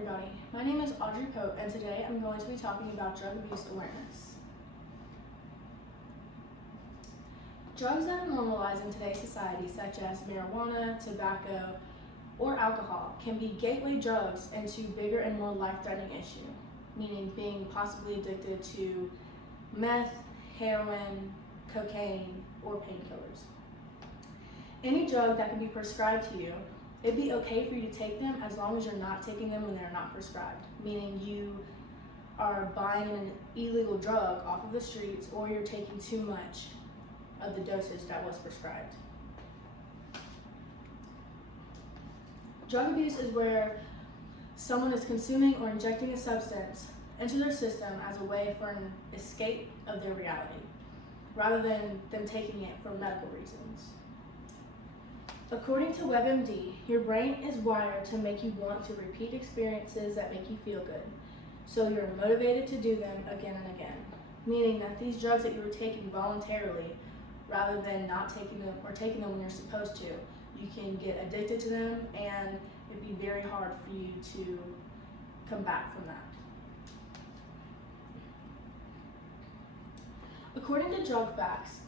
everybody. My name is Audrey Pope, and today I'm going to be talking about drug abuse awareness. Drugs that are normalized in today's society, such as marijuana, tobacco, or alcohol, can be gateway drugs into bigger and more life-threatening issues, meaning being possibly addicted to meth, heroin, cocaine, or painkillers. Any drug that can be prescribed to you, it'd be okay for you to take them as long as you're not taking them when they're not prescribed, meaning you are buying an illegal drug off of the streets or you're taking too much of the dosage that was prescribed. Drug abuse is where someone is consuming or injecting a substance into their system as a way for an escape of their reality, rather than them taking it for medical reasons. According to WebMD, your brain is wired to make you want to repeat experiences that make you feel good. So you're motivated to do them again and again, meaning that these drugs that you were taking voluntarily, rather than not taking them or taking them when you're supposed to, you can get addicted to them and it'd be very hard for you to come back from that. According to Drug Facts,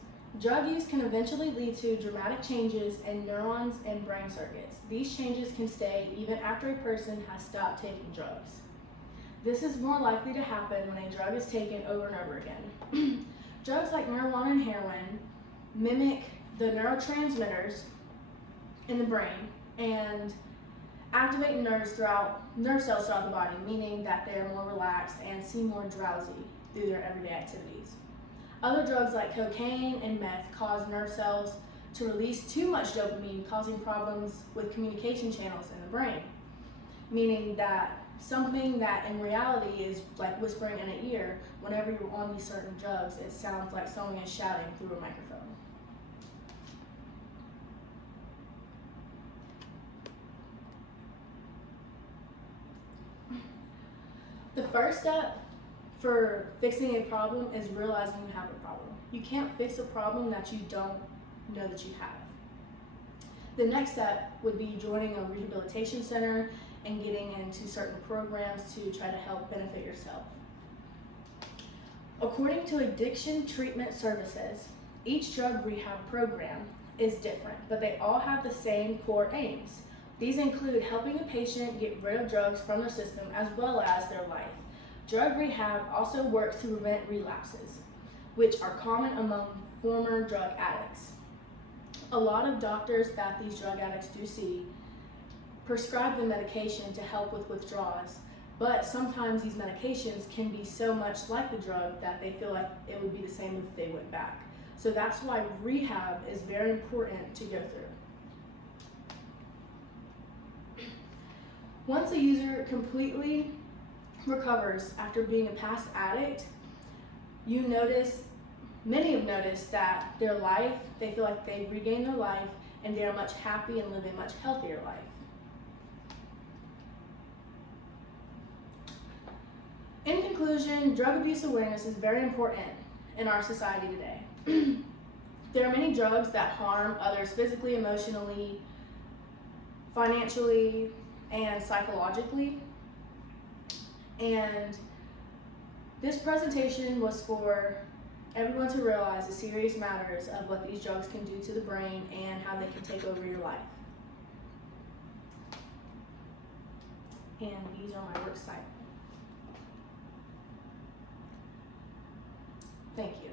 drug use can eventually lead to dramatic changes in neurons and brain circuits. These changes can stay even after a person has stopped taking drugs. This is more likely to happen when a drug is taken over and over again. Drugs like marijuana and heroin mimic the neurotransmitters in the brain and activate nerve cells throughout the body, meaning that they're more relaxed and seem more drowsy through their everyday activities. Other drugs like cocaine and meth cause nerve cells to release too much dopamine, causing problems with communication channels in the brain, meaning that something that in reality is like whispering in an ear, whenever you're on these certain drugs, it sounds like someone is shouting through a microphone. The first step for fixing a problem is realizing you have a problem. You can't fix a problem that you don't know that you have. The next step would be joining a rehabilitation center and getting into certain programs to try to help benefit yourself. According to Addiction Treatment Services, each drug rehab program is different, but they all have the same core aims. These include helping a patient get rid of drugs from their system as well as their life. Drug rehab also works to prevent relapses, which are common among former drug addicts. A lot of doctors that these drug addicts do see prescribe the medication to help with withdrawals, but sometimes these medications can be so much like the drug that they feel like it would be the same if they went back. So that's why rehab is very important to go through. Once a user completely recovers after being a past addict, many have noticed that their life, they feel like they've regained their life and they are much happy and live a much healthier life. In conclusion, drug abuse awareness is very important in our society today. There are many drugs that harm others physically, emotionally, financially, and psychologically. And this presentation was for everyone to realize the serious matters of what these drugs can do to the brain and how they can take over your life. And these are my work site. Thank you.